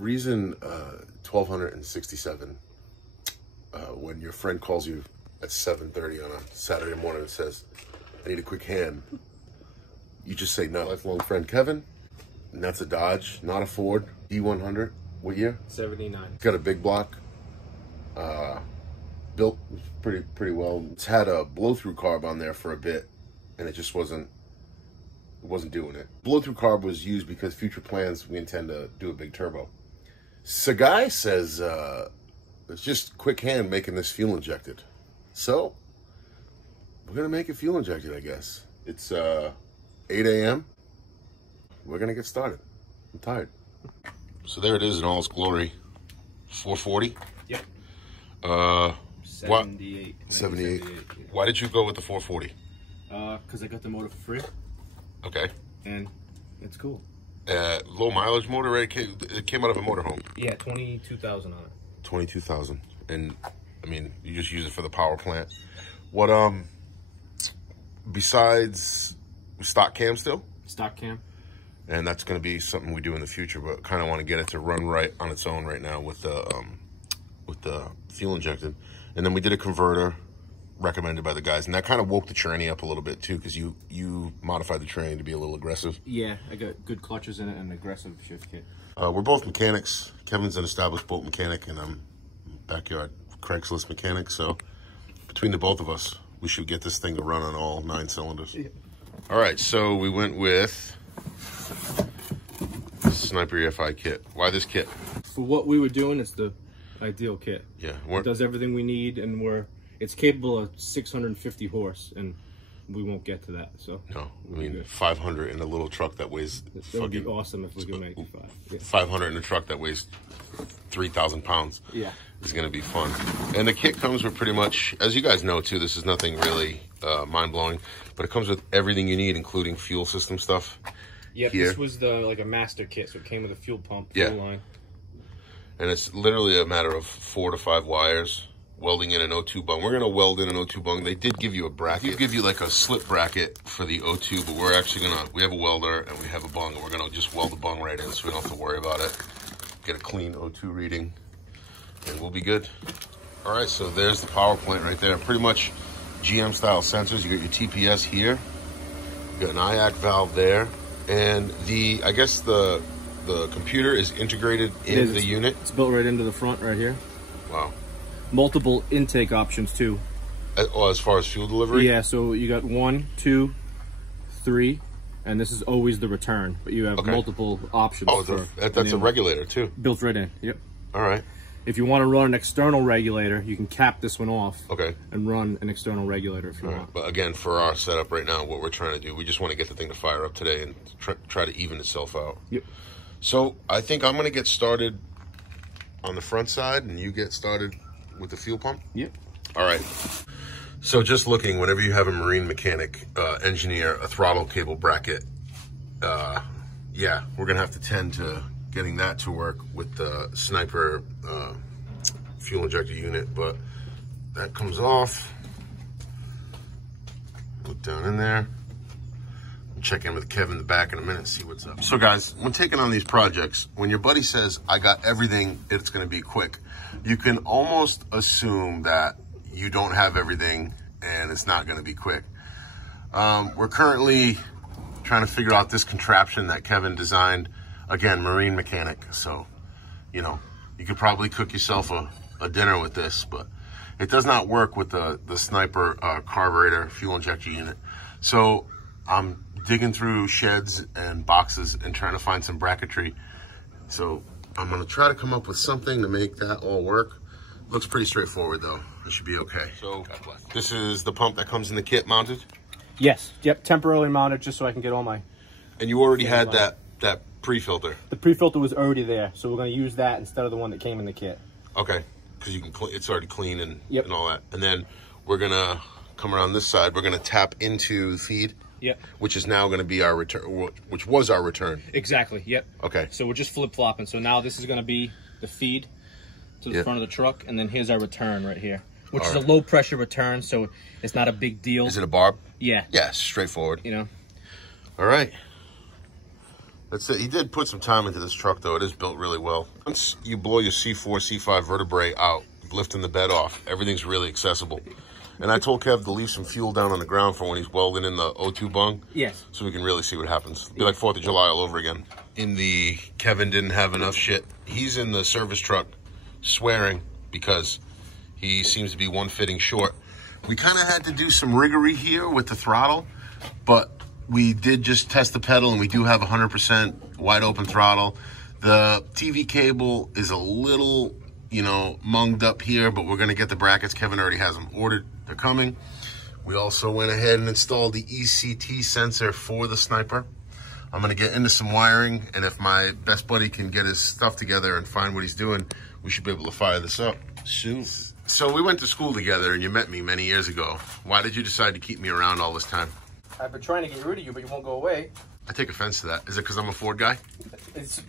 reason 1267, when your friend calls you at 7:30 on a Saturday morning and says, I need a quick hand, you just say no. Lifelong friend Kevin, and that's a Dodge, not a Ford, E100. What year? 79. Got a big block, built pretty well. It's had a blow-through carb on there for a bit, and it just wasn't doing it. Blow-through carb was used because future plans, we intend to do a big turbo. Sagai says it's just quick hand making this fuel injected. So we're gonna make it fuel injected, I guess. It's 8 a.m. We're gonna get started. I'm tired. So there it is in all its glory. 440. Yep. 78. 78. Why did you go with the 440? Because I got the motor for free. Okay. And it's cool. Low mileage motor, right? It came out of a motorhome. Yeah, 22,000 on it. 22,000. And I mean, you just use it for the power plant. What besides stock cam still? Stock cam. And that's going to be something we do in the future, but kind of want to get it to run right on its own right now with the fuel injected. And then we did a converter recommended by the guys, and that kind of woke the tranny up a little bit too, because you modified the tranny to be a little aggressive. Yeah, I got good clutches in it and an aggressive shift kit. We're both mechanics. Kevin's an established boat mechanic, and I'm backyard Craigslist mechanic. So between the both of us, we should get this thing to run on all 9 cylinders. Yeah. All right, so we went with Sniper EFI kit. Why this kit? For what we were doing, it's the ideal kit. Yeah, it does everything we need, and it's capable of 650 horse, and we won't get to that. So no, I mean 500 in a little truck that weighs. That would be awesome if we could make it 5. Yeah. 500 in a truck that weighs 3,000 pounds. Yeah, it's gonna be fun. And the kit comes with pretty much, as you guys know too, this is nothing really mind blowing, but it comes with everything you need, including fuel system stuff. Yeah, this was like a master kit, so it came with a fuel pump, fuel line. And it's literally a matter of 4 to 5 wires, welding in an O2 bung. We're gonna weld in an O2 bung. They did give you a bracket. They give you like a slip bracket for the O2, but we're actually we have a welder and we have a bung, and we're gonna just weld the bung right in so we don't have to worry about it. Get a clean O2 reading, and we'll be good. All right, so there's the power plant right there. Pretty much GM style sensors. You got your TPS here. You got an IAC valve there. And I guess the computer is integrated in the unit. It's built right into the front right here. Wow. Multiple intake options too. As far as fuel delivery? Yeah, so you got 1, 2, 3, and this is always the return, but you have multiple options. Oh, that's a regulator too. Built right in, yep. All right. If you want to run an external regulator, you can cap this one off. Okay. And run an external regulator if you want. But again, for our setup right now, what we're trying to do, we just want to get the thing to fire up today and try to even itself out. Yep. So I think I'm going to get started on the front side, and you get started with the fuel pump? Yep. All right. So just looking, whenever you have a marine mechanic engineer a throttle cable bracket, yeah, we're going to have to tend to getting that to work with the Sniper fuel injector unit, but that comes off. Look down in there. I'll check in with Kevin in the back in a minute, see what's up. So guys, when taking on these projects, when your buddy says, I got everything, it's gonna be quick, you can almost assume that you don't have everything and it's not gonna be quick. We're currently trying to figure out this contraption that Kevin designed. Again, marine mechanic, so, you know, you could probably cook yourself a dinner with this, but it does not work with the Sniper carburetor fuel injector unit. So I'm digging through sheds and boxes and trying to find some bracketry. So I'm gonna try to come up with something to make that all work. Looks pretty straightforward though. It should be okay. So this is the pump that comes in the kit mounted? Yes, yep, temporarily mounted just so I can get all my... And you already had that pre-filter? The pre-filter was already there, so we're gonna use that instead of the one that came in the kit. Okay, because you can it's already clean and all that. And then we're gonna come around this side. We're gonna tap into feed. Yep. Which is now gonna be our return. Which was our return. Exactly. Yep. Okay. So we're just flip flopping. So now this is gonna be the feed to the front of the truck, and then here's our return right here, which is a low pressure return, so it's not a big deal. Is it a barb? Yeah. Yeah, straightforward. You know. All right. That's it. He did put some time into this truck, though. It is built really well. Once you blow your C4, C5 vertebrae out, lifting the bed off, everything's really accessible. And I told Kev to leave some fuel down on the ground for when he's welding in the O2 bung. Yes. So we can really see what happens. It'll be like 4th of July all over again. Kevin didn't have enough shit. He's in the service truck swearing because he seems to be one fitting short. We kind of had to do some riggery here with the throttle, but we did just test the pedal, and we do have 100% wide open throttle. The TV cable is a little, you know, munged up here, but we're going to get the brackets. Kevin already has them ordered. They're coming. We also went ahead and installed the ECT sensor for the Sniper. I'm going to get into some wiring, and if my best buddy can get his stuff together and find what he's doing, we should be able to fire this up soon. So we went to school together, and you met me many years ago. Why did you decide to keep me around all this time? I've been trying to get rid of you, but you won't go away. I take offense to that. Is it because I'm a Ford guy?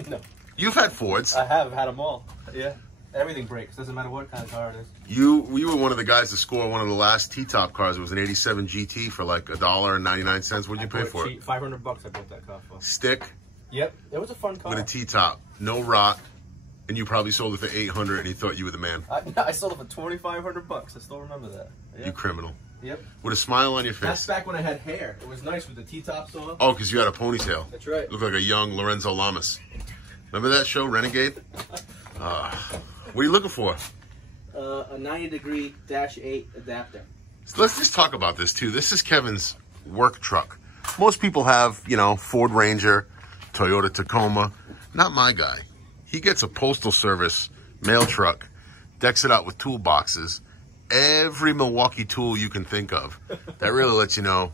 No. You've had Fords. I have had them all. Yeah. Everything breaks. Doesn't matter what kind of car it is. You were one of the guys to score one of the last T-top cars. It was an 87 GT for like $1.99. What'd you pay for it? $500 I bought that car for. Stick? Yep. It was a fun car. With a T-top. No rot. And you probably sold it for $800 and he thought you were the man. I sold it for $2,500. I still remember that. Yep. You criminal. Yep. With a smile on your face. That's back when I had hair. It was nice with the T-tops on. Oh, because you had a ponytail. That's right. Looked like a young Lorenzo Lamas. Remember that show, Renegade? What are you looking for? A 90-degree -8 adapter. So let's just talk about this, too. This is Kevin's work truck. Most people have, you know, Ford Ranger, Toyota Tacoma. Not my guy. He gets a Postal Service mail truck, decks it out with toolboxes, every Milwaukee tool you can think of. That really lets you know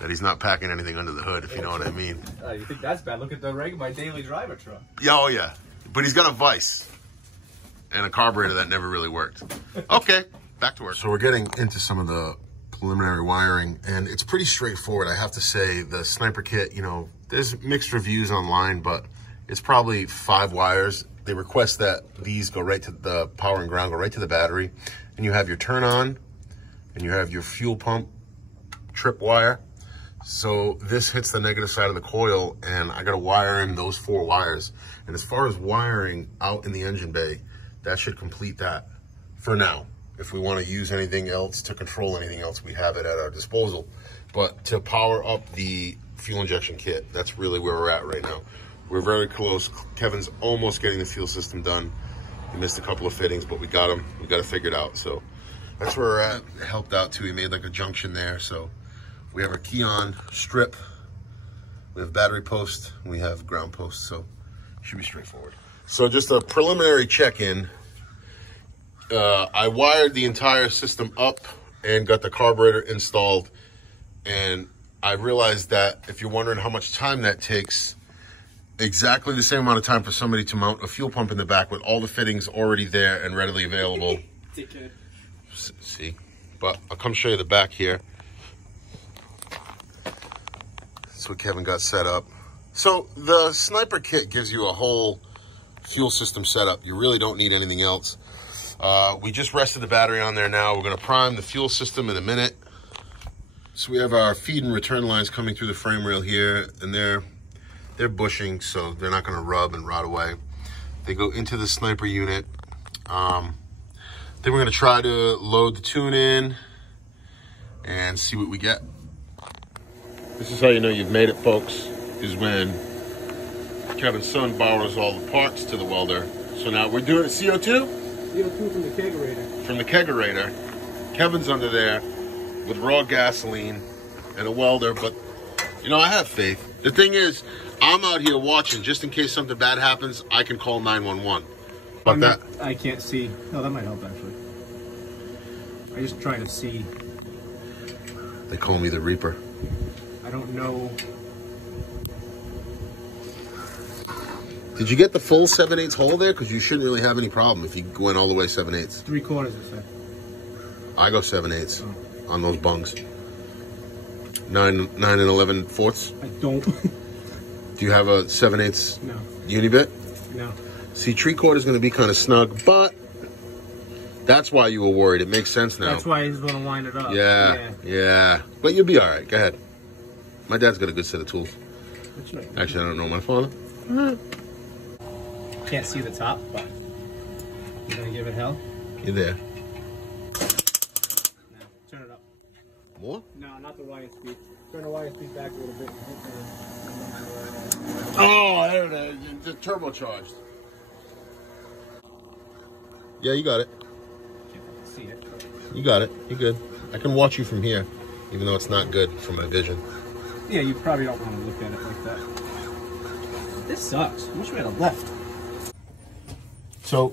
that he's not packing anything under the hood, if you know what I mean. You think that's bad? Look at my daily driver truck. Yeah, oh yeah. But he's got a vise and a carburetor that never really worked. Okay, back to work. So we're getting into some of the preliminary wiring, and it's pretty straightforward. I have to say, the Sniper kit, you know, there's mixed reviews online, but it's probably 5 wires. They request that these go right to the power and ground, go right to the battery. And you have your turn on, and you have your fuel pump trip wire. So this hits the negative side of the coil, and I gotta wire in those 4 wires. And as far as wiring out in the engine bay, that should complete that for now. If we wanna use anything else to control anything else, we have it at our disposal. But to power up the fuel injection kit, that's really where we're at right now. We're very close. Kevin's almost getting the fuel system done. He missed a couple of fittings, but we got him. We got it figured out. So that's where we're at. It helped out too. He made like a junction there. So we have our key on strip. We have battery post. We have ground post. So it should be straightforward. So just a preliminary check-in. I wired the entire system up and got the carburetor installed. And I realized that if you're wondering how much time that takes, exactly the same amount of time for somebody to mount a fuel pump in the back with all the fittings already there and readily available. See, but I'll come show you the back here. That's what Kevin got set up. So the Sniper kit gives you a whole fuel system setup. You really don't need anything else. We just rested the battery on there now. We're gonna prime the fuel system in a minute. So we have our feed and return lines coming through the frame rail here, and they're bushing, so they're not going to rub and rot away. They go into the Sniper unit. Then we're going to try to load the tune in and see what we get. This is how you know you've made it, folks, is when Kevin's son borrows all the parts to the welder. So now we're doing CO2? CO2 from the kegerator. From the kegerator. Kevin's under there with raw gasoline and a welder, but you know, I have faith. The thing is, I'm out here watching just in case something bad happens. I can call 911. But I can't see. No, that might help actually. I just try to see. They call me the Reaper. I don't know. Did you get the full 7/8 hole there? Because you shouldn't really have any problem if you went all the way 7/8. 3/4, it said. I go 7/8 on those bungs. 9 and 11/4. I don't. Do you have a 7/8 No. Unibit? No. See, 3/4 is going to be kind of snug, but that's why you were worried. It makes sense now. That's why he's going to line it up. Yeah. But you'll be all right. Go ahead. My dad's got a good set of tools. Actually, I don't know my phone. Can't see the top, but you're gonna give it hell. You're there. Now, turn it up. More? No, not the wire speed. Turn the wire speed back a little bit. Oh, there it is. It's turbocharged. Yeah, you got it. Can't see it. You got it. You're good. I can watch you from here, even though it's not good for my vision. Yeah, you probably don't want to look at it like that. This sucks. I wish we had a left. So,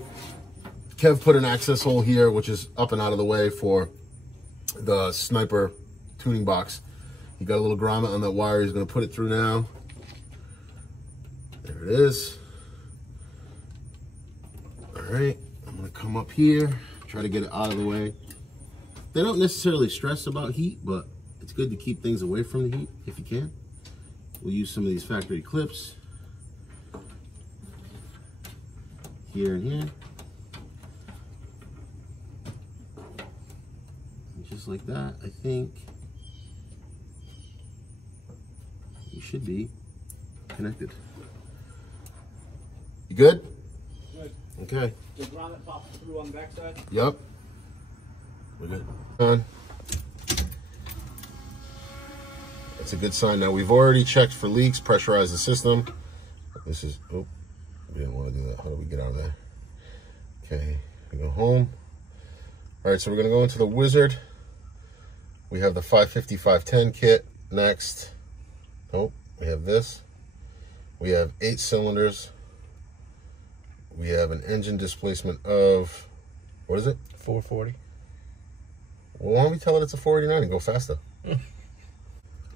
Kev put an access hole here, which is up and out of the way for the Sniper tuning box. He got a little grommet on that wire. He's going to put it through now. There it is. All right, I'm going to come up here, try to get it out of the way. They don't necessarily stress about heat, but it's good to keep things away from the heat if you can. We'll use some of these factory clips. Here and here. And just like that, I think you should be connected. You good? Good. Okay. The grommet pops through on the backside? Yep. We're good. On. That's a good sign. Now we've already checked for leaks, pressurized the system. This is, oh, we didn't want to do that. How do we get out of there? Okay, we go home. All right, so we're gonna go into the Wizard. We have the 550, 510 kit next. Nope, we have this. We have 8 cylinders. We have an engine displacement of, what is it? 440. Well, why don't we tell it it's a 489 and go faster?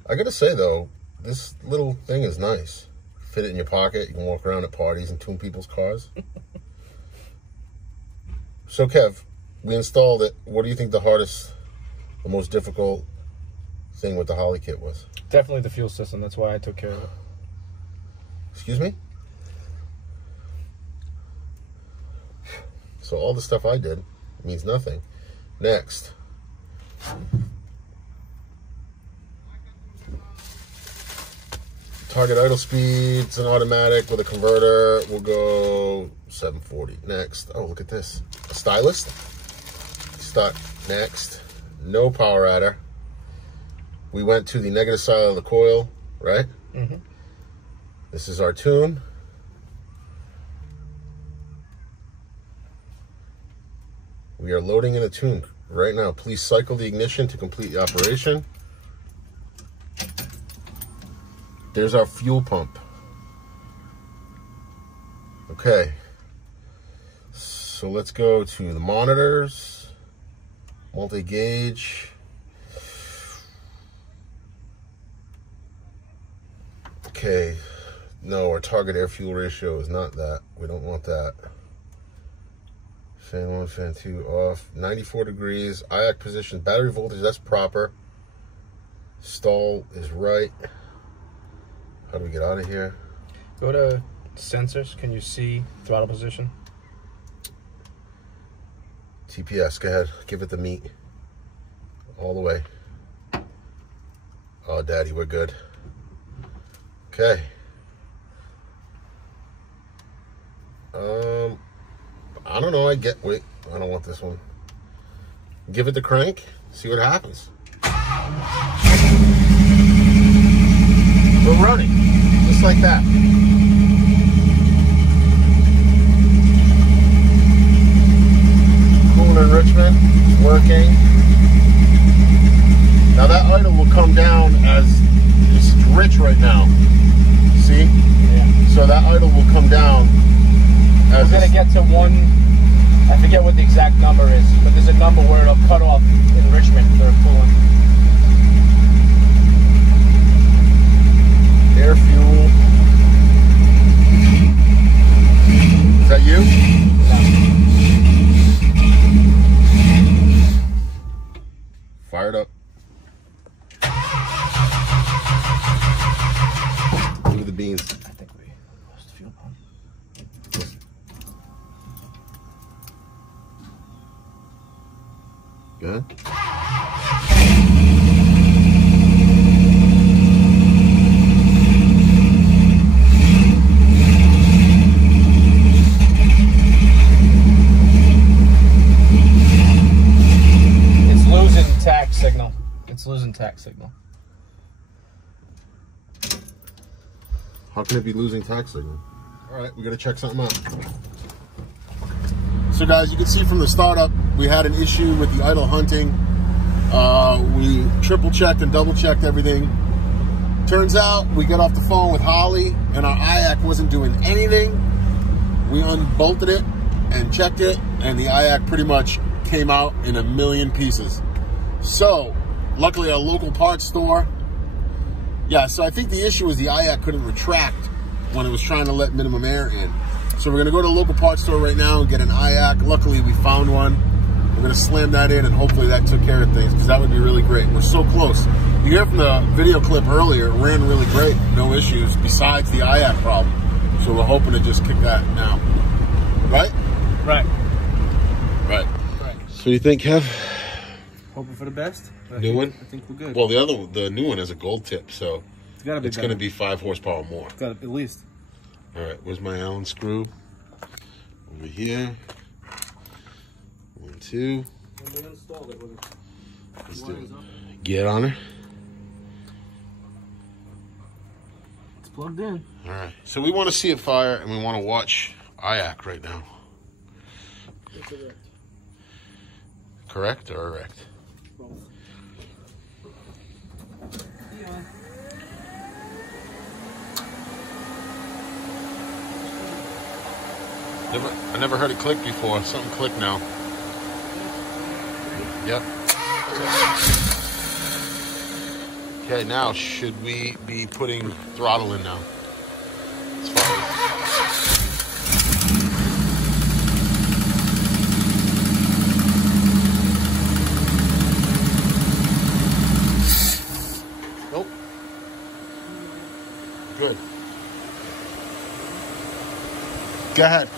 I gotta say though, this little thing is nice. Fit it in your pocket. You can walk around at parties and tune people's cars. So Kev, we installed it. What do you think the hardest, the most difficult thing with the Holley kit was? Definitely the fuel system. That's why I took care of it. Excuse me? So all the stuff I did means nothing. Next. Target idle speed, it's an automatic with a converter. We'll go 740. Next. Oh, look at this. A stylist. Start. Next. No power adder. We went to the negative side of the coil, right? Mm-hmm. This is our tune. We are loading in a tune right now. Please cycle the ignition to complete the operation. There's our fuel pump. Okay. So let's go to the monitors. Multi-gauge. Okay. No, our target air-fuel ratio is not that. We don't want that. Fan 1, fan 2 off. 94 degrees. IAC position. Battery voltage, that's proper. Stall is right. How do we get out of here? Go to sensors. Can you see throttle position? TPS, go ahead. Give it the meat. All the way. Oh, Daddy, we're good. Okay. I don't know. Wait, I don't want this one. Give it the crank. See what happens. We're running. Just like that. Coolant enrichment is working. Now that idle will come down as it's rich right now. See? Yeah. So that idle will come down as We're gonna get to one, I forget what the exact number is, but there's a number where it'll cut off enrichment for coolant. air fuel. Is that you? Fired up. Look at the beans. I think we lost the fuel pump. Good. losing tack signal. How can it be losing tack signal? All right, we got to check something out. So guys, you can see from the startup, we had an issue with the idle hunting. We triple checked and double checked everything. Turns out we got off the phone with Holley and our IAC wasn't doing anything. We unbolted it and checked it, and the IAC pretty much came out in a million pieces. So luckily our local parts store, so I think the issue was the IAC couldn't retract when it was trying to let minimum air in. So we're gonna go to a local parts store right now and get an IAC. Luckily we found one. We're gonna slam that in and hopefully that took care of things, because that would be really great. We're so close. You hear from the video clip earlier, it ran really great, no issues besides the IAC problem. So we're hoping to just kick that now. Right? Right. Right. So you think, Kev? Hoping for the best. New one? I think we're good. Well, the new one has a gold tip, so it's gotta be it's going to be 5 horsepower more. It's gotta be at least. All right, where's my Allen screw? Over here. 1, 2. Let's do it. Get on her. It's plugged in. All right. So we want to see it fire, and we want to watch IAC right now. It's erect. Correct or erect? Both. I never heard it click before. Something clicked now. Yep. Okay, now should we be putting throttle in now? As far as... Nope. Good. Go ahead.